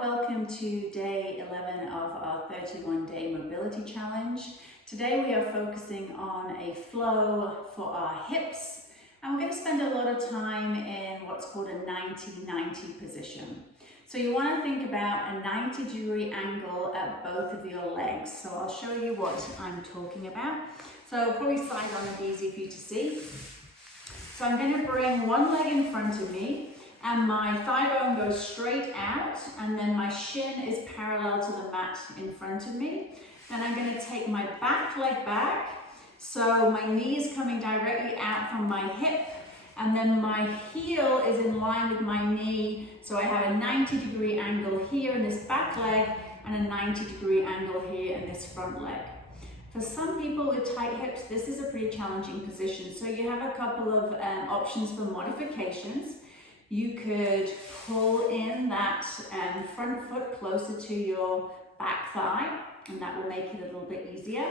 and welcome to day 11 of our 31-day mobility challenge. Today we are focusing on a flow for our hips, and we're going to spend a lot of time in what's called a 90-90 position. So you want to think about a 90-degree angle at both of your legs. So I'll show you what I'm talking about. So probably slide on it easy for you to see. So I'm going to bring one leg in front of me, and my thigh bone goes straight out, and then my shin is parallel to the mat in front of me. Then I'm going to take my back leg back, so my knee is coming directly out from my hip, and then my heel is in line with my knee, so I have a 90-degree angle here in this back leg, and a 90-degree angle here in this front leg. For some people with tight hips, this is a pretty challenging position, so you have a couple of options for modifications. You could pull in that front foot closer to your back thigh, and that will make it a little bit easier.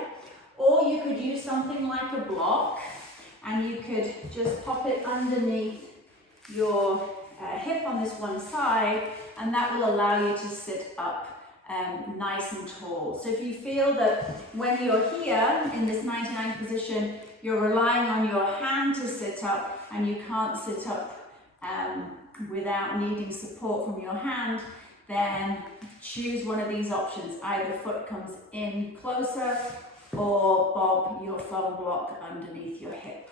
Or you could use something like a block, and you could just pop it underneath your hip on this one side, and that will allow you to sit up nice and tall. So if you feel that when you're here in this 99 position, you're relying on your hand to sit up, and you can't sit up without needing support from your hand, then choose one of these options. Either foot comes in closer, or bob your thumb block underneath your hip.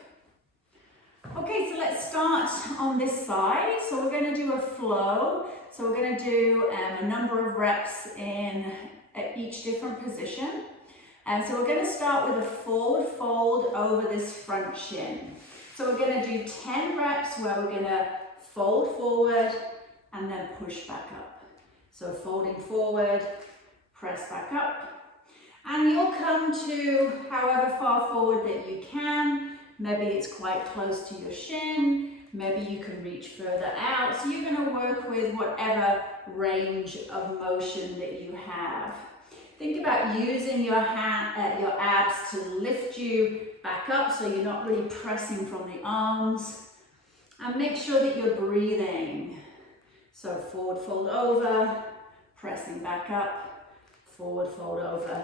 Okay, so let's start on this side. So we're going to do a flow. So we're going to do a number of reps in each different position. And so we're going to start with a forward fold over this front shin. So we're going to do 10 reps where we're going to fold forward and then push back up. So folding forward, press back up. And you'll come to however far forward that you can. Maybe it's quite close to your shin. Maybe you can reach further out. So you're going to work with whatever range of motion that you have. Think about using your abs to lift you back up so you're not really pressing from the arms. And make sure that you're breathing. So forward fold over, pressing back up, forward fold over,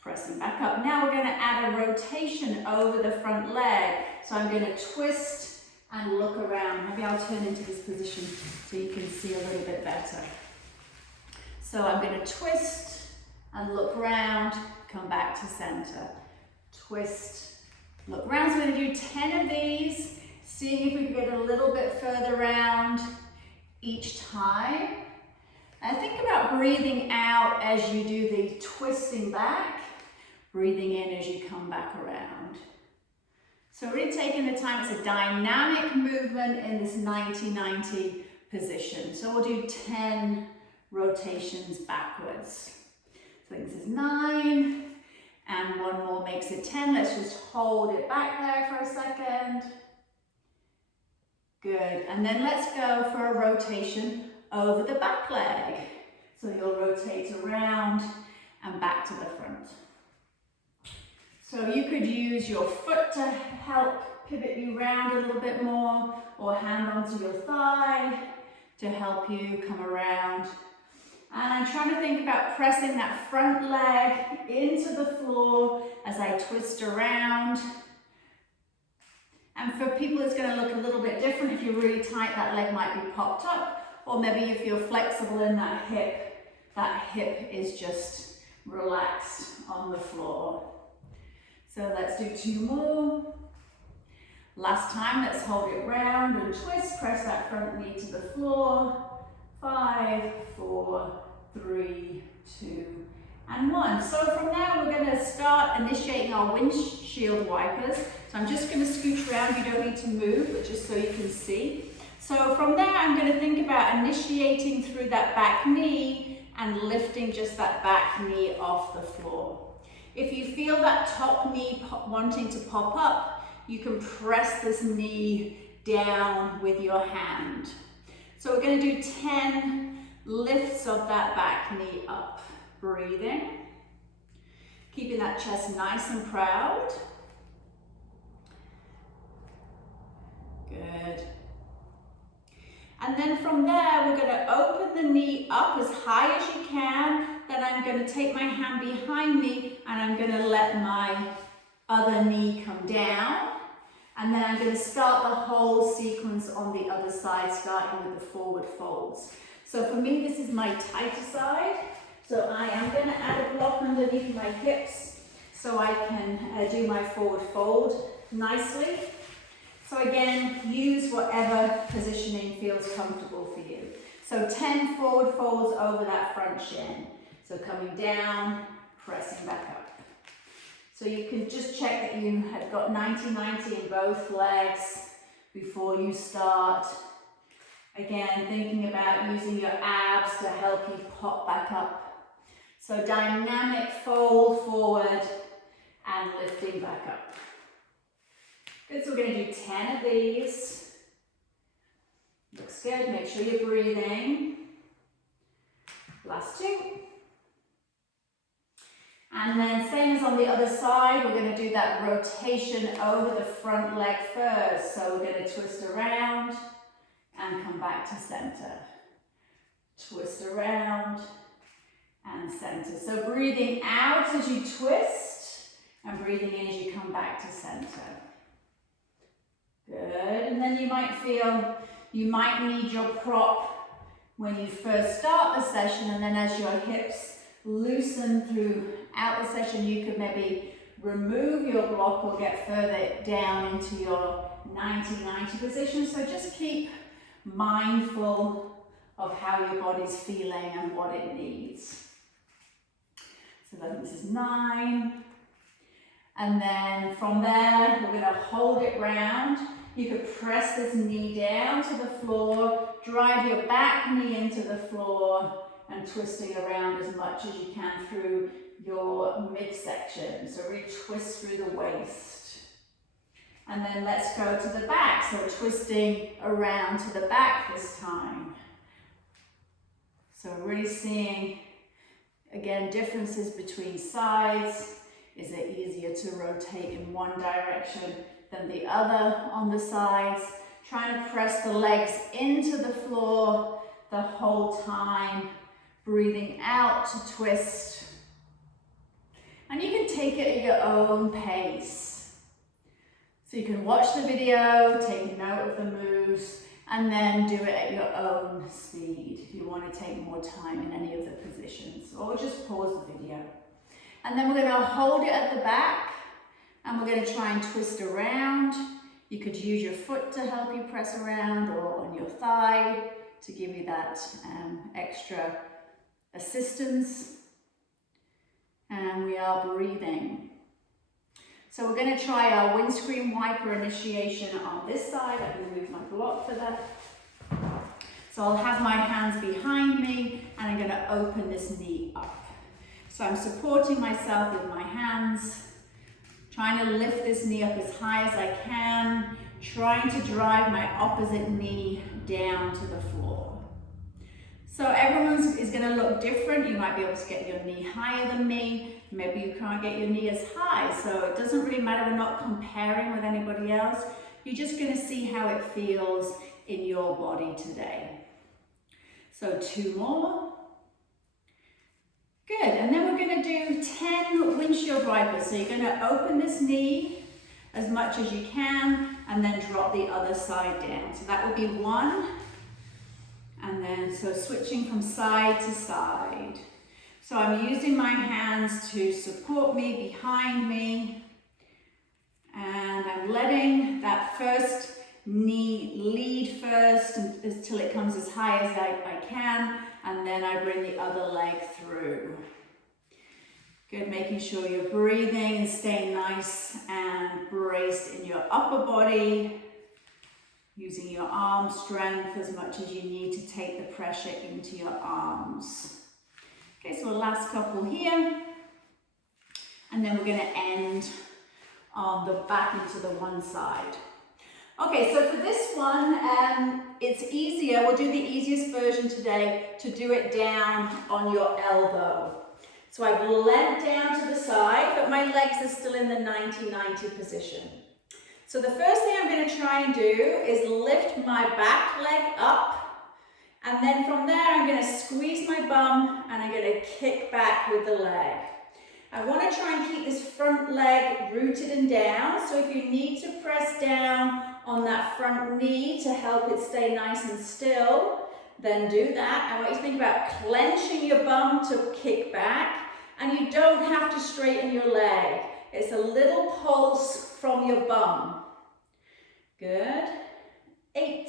pressing back up. Now we're going to add a rotation over the front leg. So I'm going to twist and look around. Maybe I'll turn into this position so you can see a little bit better. So I'm going to twist and look around, come back to center. Twist, look around. So we're going to do 10 of these, seeing if we can get a little bit further around each time. And think about breathing out as you do the twisting back, breathing in as you come back around. So really taking the time, it's a dynamic movement in this 90-90 position. So we'll do 10 rotations backwards. So I think this is 9, and one more makes it 10. Let's just hold it back there for a second. Good, and then let's go for a rotation over the back leg. So you'll rotate around and back to the front. So you could use your foot to help pivot you around a little bit more, or hand onto your thigh to help you come around. And I'm trying to think about pressing that front leg into the floor as I twist around. And for people, it's going to look a little bit different. If you're really tight, that leg might be popped up. Or maybe if you're flexible in that hip is just relaxed on the floor. So let's do 2 more. Last time, let's hold it round and twist. Press that front knee to the floor. 5, 4, 3, 2, and 1. So from now, we're going to start initiating our windshield wipers. So I'm just going to scooch around. You don't need to move, but just so you can see. So from there, I'm going to think about initiating through that back knee and lifting just that back knee off the floor. If you feel that top knee wanting to pop up, you can press this knee down with your hand. So we're going to do 10 lifts of that back knee up. Breathing. Keeping that chest nice and proud. Good. And then from there, we're going to open the knee up as high as you can. Then I'm going to take my hand behind me and I'm going to let my other knee come down. And then I'm going to start the whole sequence on the other side, starting with the forward folds. So for me, this is my tighter side. So I am going to add a block underneath my hips so I can do my forward fold nicely. So again, use whatever positioning feels comfortable for you. So 10 forward folds over that front shin. So coming down, pressing back up. So you can just check that you have got 90-90 in both legs before you start. Again, thinking about using your abs to help you pop back up. So dynamic fold forward and lifting back up. Good, so we're going to do 10 of these. Looks good, make sure you're breathing. Last 2. And then same as on the other side, we're going to do that rotation over the front leg first. So we're going to twist around and come back to center. Twist around and center. So breathing out as you twist and breathing in as you come back to center. Good, and then you might feel you might need your prop when you first start the session, and then as your hips loosen throughout the session, you could maybe remove your block or get further down into your 90-90 position. So just keep mindful of how your body's feeling and what it needs. So then this is 9. And then from there, we're going to hold it round. You could press this knee down to the floor, drive your back knee into the floor, and twisting around as much as you can through your midsection. So really twist through the waist. And then let's go to the back. So twisting around to the back this time. So really seeing, again, differences between sides. Is it easier to rotate in one direction than the other on the sides? Trying to press the legs into the floor the whole time. Breathing out to twist. And you can take it at your own pace. So you can watch the video, take a note of the moves, and then do it at your own speed if you want to take more time in any of the positions, or just pause the video. And then we're going to hold it at the back, and we're going to try and twist around. You could use your foot to help you press around, or on your thigh to give you that extra assistance. And we are breathing. So we're going to try our windscreen wiper initiation on this side. I'm going to move my block for that. So I'll have my hands behind me, and I'm going to open this knee up. So I'm supporting myself with my hands, trying to lift this knee up as high as I can, trying to drive my opposite knee down to the floor. So everyone's is going to look different. You might be able to get your knee higher than me. Maybe you can't get your knee as high. So it doesn't really matter. We're not comparing with anybody else. You're just going to see how it feels in your body today. So 2 more. Good, and then we're going to do 10 windshield wipers. So you're going to open this knee as much as you can, and then drop the other side down. So that will be 1. And then, so switching from side to side. So I'm using my hands to support me, behind me. And I'm letting that first knee lead first until it comes as high as I can. And then I bring the other leg through. Good, making sure you're breathing and staying nice and braced in your upper body. Using your arm strength as much as you need to take the pressure into your arms. Okay, so a last couple here. And then we're going to end on the back into the one side. Okay, so for this one, it's easier. We'll do the easiest version today to do it down on your elbow. So I've leant down to the side, but my legs are still in the 90-90 position. So the first thing I'm going to try and do is lift my back leg up And then from there, I'm going to squeeze my bum and I'm going to kick back with the leg. I want to try and keep this front leg rooted and down. So if you need to press down on that front knee to help it stay nice and still, then do that. I want you to think about clenching your bum to kick back, and you don't have to straighten your leg. It's a little pulse from your bum. Good. 8.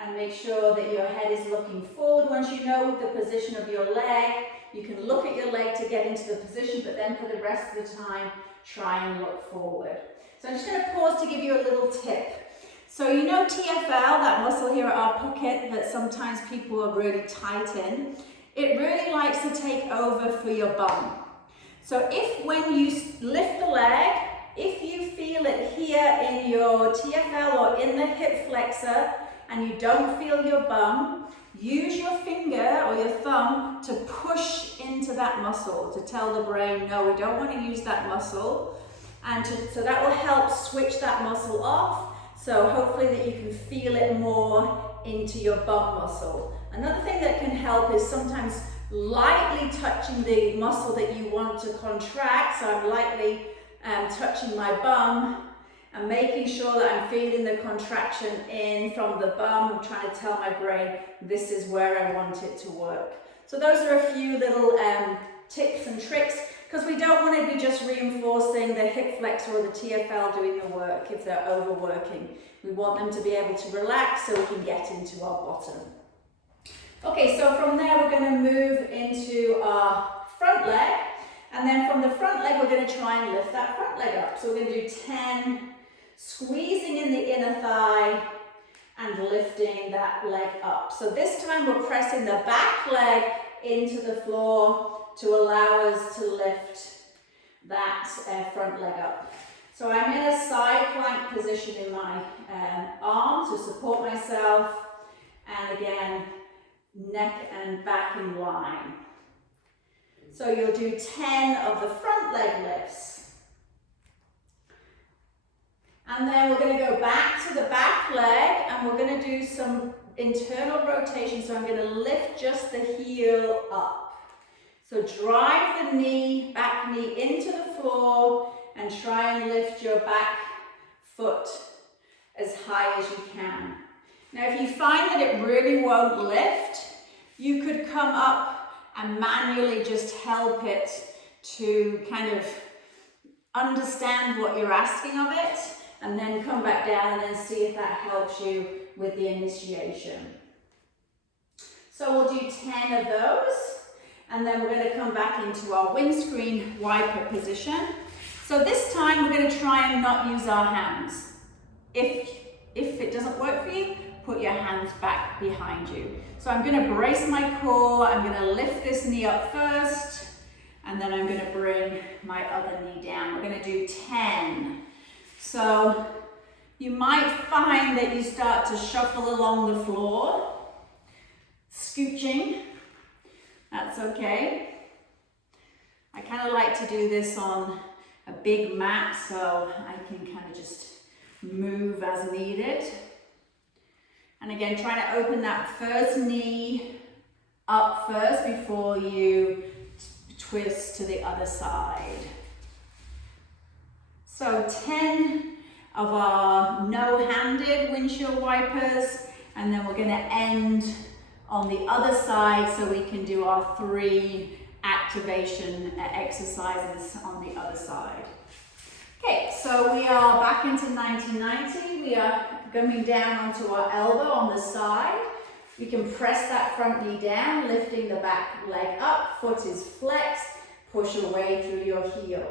And make sure that your head is looking forward. Once you know the position of your leg, you can look at your leg to get into the position, but then for the rest of the time, try and look forward. So I'm just going to pause to give you a little tip. So you know TFL, that muscle here at our pocket that sometimes people are really tight in, it really likes to take over for your bum. So if when you lift the leg, if you feel it here in your TFL or in the hip flexor, and you don't feel your bum, use your finger or your thumb to push into that muscle to tell the brain, no, we don't want to use that muscle. And so that will help switch that muscle off. So hopefully that you can feel it more into your bum muscle. Another thing that can help is sometimes lightly touching the muscle that you want to contract. So I'm lightly touching my bum and making sure that I'm feeling the contraction in from the bum. I'm trying to tell my brain, this is where I want it to work. So those are a few little tips and tricks, because we don't want to be just reinforcing the hip flexor or the TFL doing the work if they're overworking. We want them to be able to relax so we can get into our bottom. Okay, so from there we're going to move into our front leg, and then from the front leg we're going to try and lift that front leg up. So we're going to do 10, squeezing in the inner thigh and lifting that leg up. So this time we're pressing the back leg into the floor to allow us to lift that front leg up. So I'm in a side plank position in my arm to support myself, and again, neck and back in line. So you'll do 10 of the front leg lifts. And then we're going to go back to the back leg and we're going to do some internal rotation. So I'm going to lift just the heel up. So drive the knee, back knee into the floor and try and lift your back foot as high as you can. Now if you find that it really won't lift, you could come up and manually just help it to kind of understand what you're asking of it, and then come back down and then see if that helps you with the initiation. So we'll do 10 of those, and then we're going to come back into our windscreen wiper position. So this time we're going to try and not use our hands. If it doesn't work for you, put your hands back behind you. So I'm going to brace my core, I'm going to lift this knee up first, and then I'm going to bring my other knee down. We're going to do 10. So you might find that you start to shuffle along the floor, scooching. That's okay. I kind of like to do this on a big mat so I can kind of just move as needed. And again, try to open that first knee up first before you twist to the other side. So 10 of our no-handed windshield wipers, and then we're going to end on the other side so we can do our 3 activation exercises on the other side. Okay, so we are back into 90-90. We are coming down onto our elbow on the side. We can press that front knee down, lifting the back leg up, foot is flexed, push away through your heel.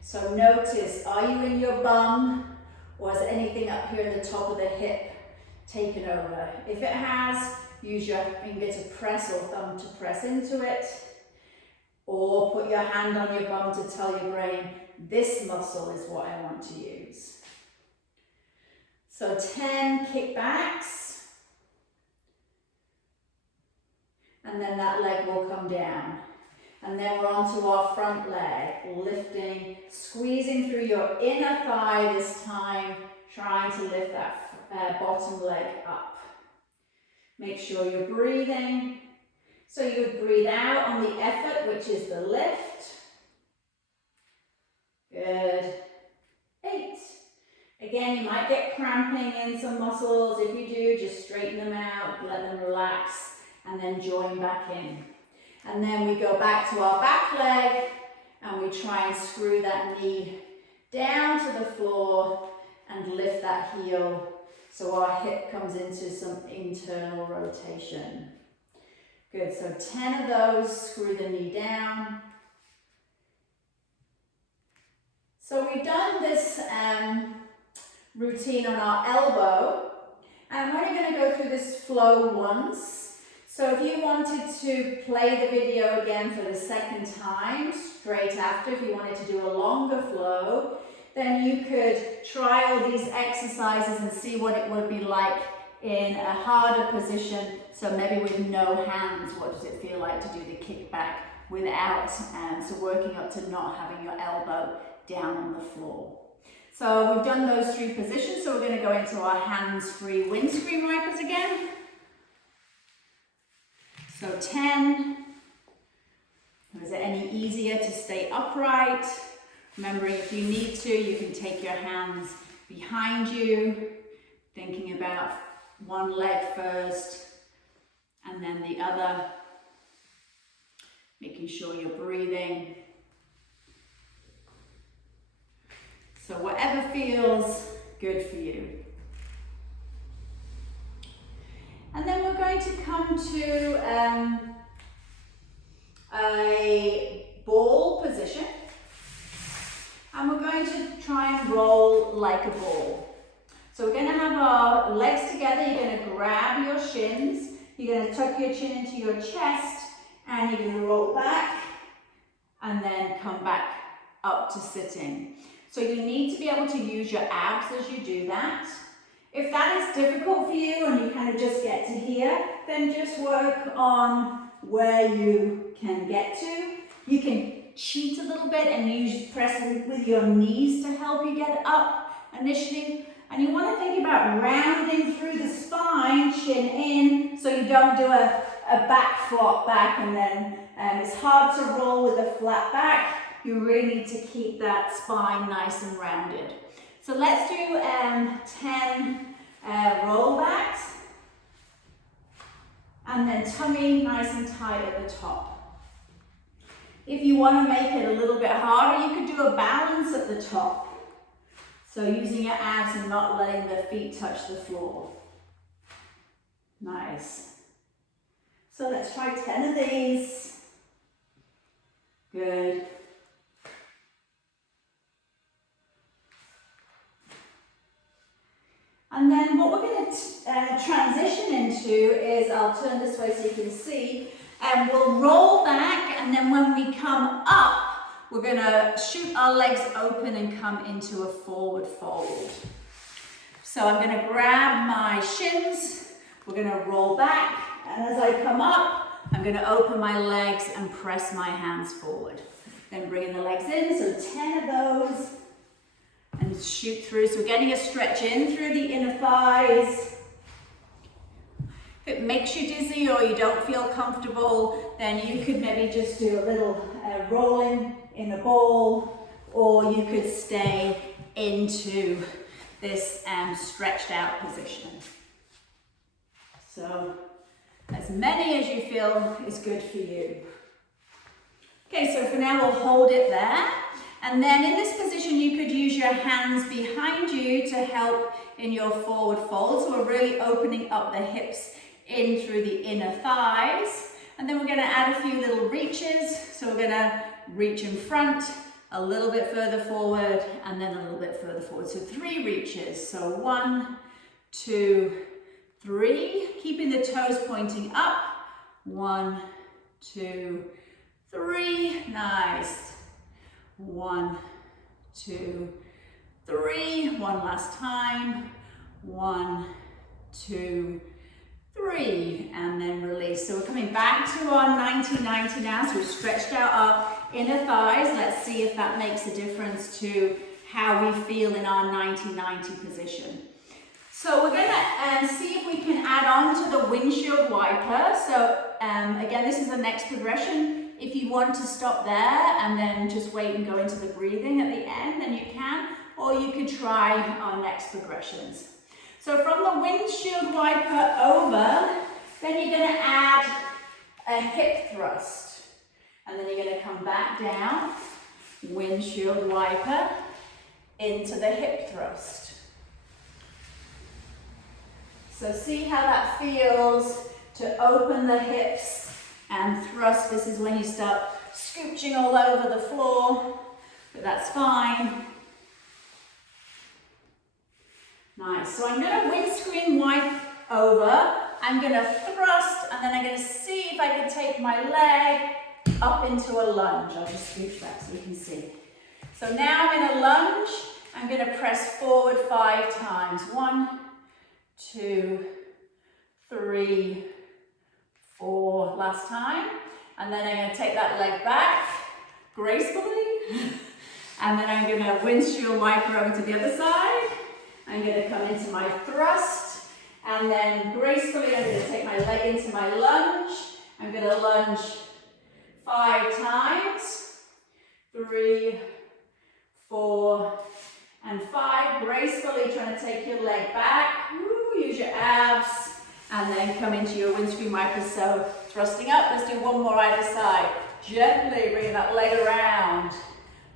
So notice, are you in your bum, or has anything up here in the top of the hip taken over? If it has, use your finger to press or thumb to press into it, or put your hand on your bum to tell your brain, this muscle is what I want to use. So 10 kickbacks, and then that leg will come down. And then we're onto our front leg, lifting, squeezing through your inner thigh this time, trying to lift that bottom leg up. Make sure you're breathing. So you would breathe out on the effort, which is the lift. Good. 8. Again, you might get cramping in some muscles. If you do, just straighten them out, let them relax, and then join back in. And then we go back to our back leg, and we try and screw that knee down to the floor and lift that heel so our hip comes into some internal rotation. Good, so 10 of those, screw the knee down. So we've done this routine on our elbow, and I'm only going to go through this flow once. So if you wanted to play the video again for the second time, straight after, if you wanted to do a longer flow, then you could try all these exercises and see what it would be like in a harder position. So maybe with no hands, what does it feel like to do the kickback without, so working up to not having your elbow down on the floor. So we've done those 3 positions, so we're going to go into our hands-free windscreen wipers again. So 10. Is it any easier to stay upright? Remembering if you need to, you can take your hands behind you, thinking about one leg first and then the other, making sure you're breathing. So whatever feels good for you. And then we're going to come to a ball position. And we're going to try and roll like a ball. So we're going to have our legs together. You're going to grab your shins. You're going to tuck your chin into your chest. And you're going to roll back. And then come back up to sitting. So you need to be able to use your abs as you do that. If that is difficult for you and you kind of just get to here, then just work on where you can get to. You can cheat a little bit and use pressing with your knees to help you get up initially. And you want to think about rounding through the spine, chin in, so you don't do a back flop back, and then it's hard to roll with a flat back. You really need to keep that spine nice and rounded. So let's do 10 roll backs, and then tummy nice and tight at the top. If you want to make it a little bit harder, you could do a balance at the top. So using your abs and not letting the feet touch the floor. Nice. So let's try 10 of these. Good. And then what we're going to transition into is, I'll turn this way so you can see, and we'll roll back, and then when we come up, we're going to shoot our legs open and come into a forward fold. So I'm going to grab my shins, we're going to roll back, and as I come up, I'm going to open my legs and press my hands forward. Then bringing the legs in, so 10 of those, and shoot through. So getting a stretch in through the inner thighs. If it makes you dizzy or you don't feel comfortable, then you could maybe just do a little rolling in a ball, or you could stay into this stretched out position. So as many as you feel is good for you. Okay, so for now we'll hold it there. And then in this position, you could use your hands behind you to help in your forward fold. So we're really opening up the hips in through the inner thighs. And then we're going to add a few little reaches. So we're going to reach in front, a little bit further forward, and then a little bit further forward. So 3 reaches. So 1, 2, 3. Keeping the toes pointing up. 1, 2, 3. Nice. 1, 2, 3. One last time. 1, 2, 3. And then release. So we're coming back to our 90-90 now. So we've stretched out our inner thighs. Let's see if that makes a difference to how we feel in our 90-90 position. So we're gonna see if we can add on to the windshield wiper. So again, this is the next progression. If you want to stop there and then just wait and go into the breathing at the end, then you can, or you could try our next progressions. So from the windshield wiper over, then you're gonna add a hip thrust. And then you're gonna come back down, windshield wiper, into the hip thrust. So see how that feels to open the hips and thrust. This is when you start scooching all over the floor, but that's fine. Nice. So I'm going to windscreen wipe over. I'm going to thrust, and then I'm going to see if I can take my leg up into a lunge. I'll just scooch back so you can see. So now I'm in a lunge. I'm going to press forward 5 times. 1, 2, 3, 4, last time. And then I'm going to take that leg back gracefully. And then I'm going to windshield wiper over to the other side. I'm going to come into my thrust. And then gracefully I'm going to take my leg into my lunge. I'm going to lunge 5 times. 3, 4, and 5. Gracefully trying to take your leg back. Woo, use your abs. And then come into your windscreen wiper. So thrusting up. Let's do one more either side. Gently bring that leg around.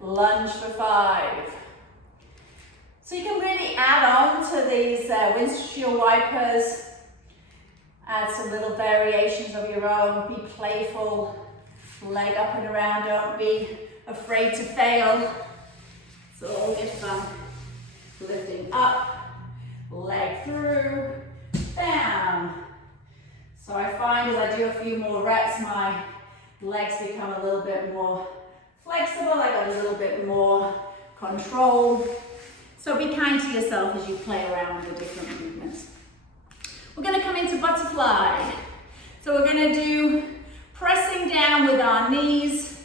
Lunge for 5. So you can really add on to these windshield wipers. Add some little variations of your own. Be playful. Leg up and around. Don't be afraid to fail. It's all good fun. Lifting up, leg through, down. So I find as I do a few more reps, my legs become a little bit more flexible. I got a little bit more control. So be kind to yourself as you play around with the different movements. We're going to come into butterfly. So we're going to do pressing down with our knees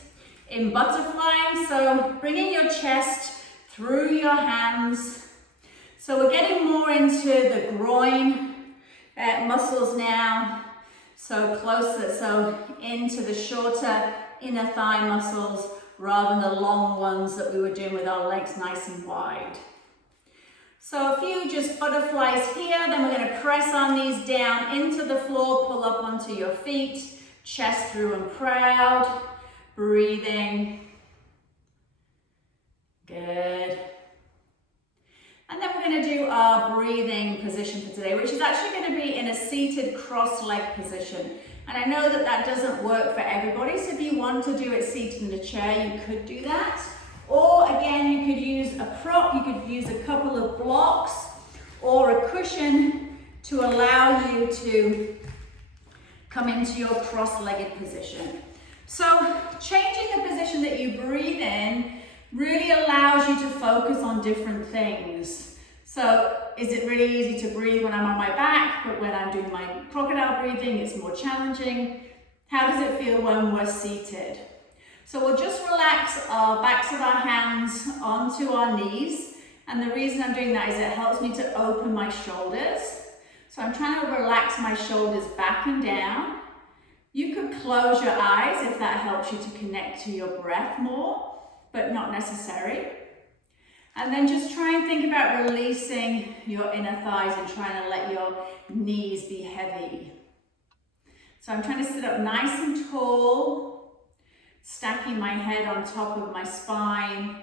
in butterfly. So bringing your chest through your hands. So we're getting more into the groin muscles now. So closer, so into the shorter inner thigh muscles rather than the long ones that we were doing with our legs nice and wide. So a few just butterflies here, then we're going to press our knees down into the floor, pull up onto your feet, chest through and proud, breathing. Good. And then we're going to do our breathing position for today, which is actually going to be in a seated cross-leg position. And I know that that doesn't work for everybody, so if you want to do it seated in a chair, you could do that. Or again, you could use a prop, you could use a couple of blocks or a cushion to allow you to come into your cross-legged position. So changing the position that you breathe in really allows you to focus on different things. So is it really easy to breathe when I'm on my back, but when I'm doing my crocodile breathing, it's more challenging? How does it feel when we're seated? So we'll just relax our backs of our hands onto our knees. And the reason I'm doing that is it helps me to open my shoulders. So I'm trying to relax my shoulders back and down. You could close your eyes if that helps you to connect to your breath more, but not necessary. And then just try and think about releasing your inner thighs and trying to let your knees be heavy. So I'm trying to sit up nice and tall, stacking my head on top of my spine,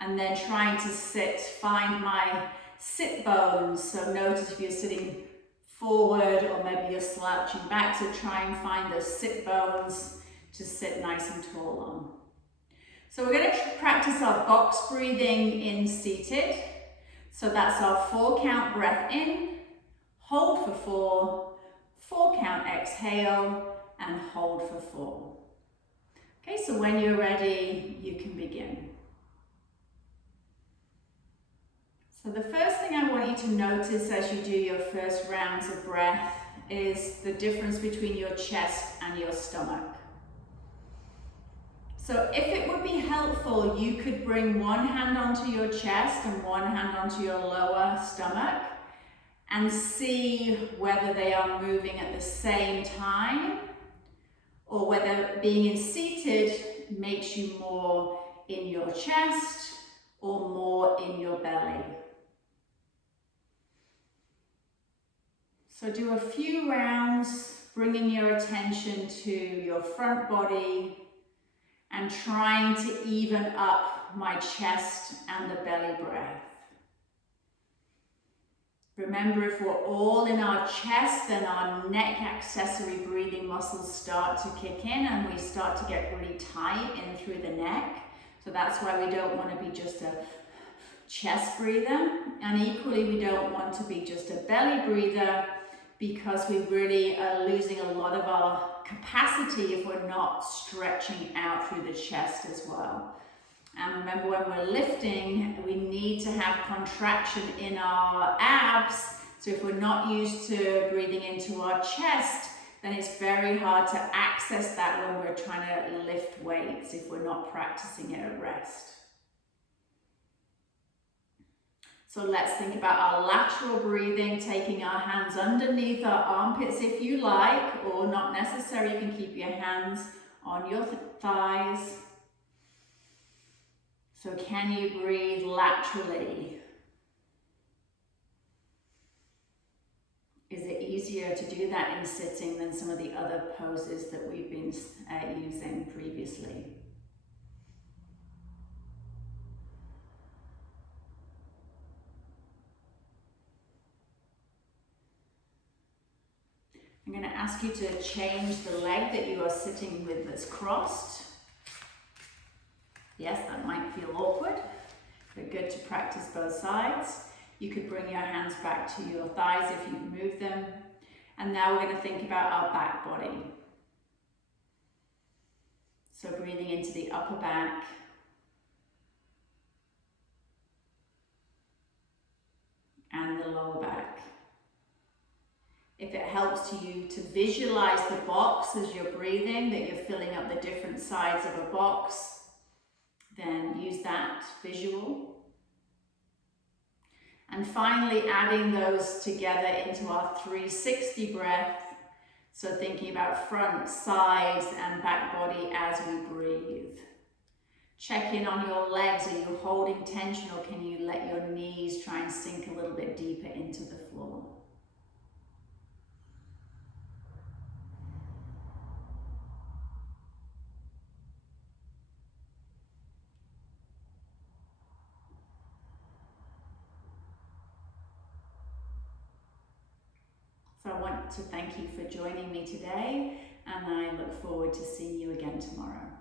and then trying to find my sit bones. So notice if you're sitting forward or maybe you're slouching back, to try and find those sit bones to sit nice and tall on. So we're going to practice our box breathing in seated. So that's our 4 count breath in, hold for 4, 4 count exhale, and hold for 4. Okay, so when you're ready, you can begin. So the first thing I want you to notice as you do your first rounds of breath is the difference between your chest and your stomach. So if it would be helpful, you could bring one hand onto your chest and one hand onto your lower stomach, and see whether they are moving at the same time or whether being in seated makes you more in your chest or more in your belly. So do a few rounds, bringing your attention to your front body and trying to even up my chest and the belly breath. Remember, if we're all in our chest, then our neck accessory breathing muscles start to kick in and we start to get really tight in through the neck. So that's why we don't want to be just a chest breather. And equally, we don't want to be just a belly breather, because we really are losing a lot of our capacity if we're not stretching out through the chest as well. And remember, when we're lifting, we need to have contraction in our abs. So if we're not used to breathing into our chest, then it's very hard to access that when we're trying to lift weights, if we're not practicing it at rest. So let's think about our lateral breathing, taking our hands underneath our armpits if you like, or not necessary. You can keep your hands on your thighs. So can you breathe laterally? Is it easier to do that in sitting than some of the other poses that we've been using previously? I'm going to ask you to change the leg that you are sitting with that's crossed. Yes, that might feel awkward, but good to practice both sides. You could bring your hands back to your thighs if you've moved them. And now we're going to think about our back body. So breathing into the upper back. And the lower back. If it helps you to visualize the box as you're breathing, that you're filling up the different sides of a box, then use that visual. And finally, adding those together into our 360 breath. So thinking about front, sides, and back body as we breathe. Check in on your legs. Are you holding tension, or can you let your knees try and sink a little bit deeper into the floor? So I want to thank you for joining me today, and I look forward to seeing you again tomorrow.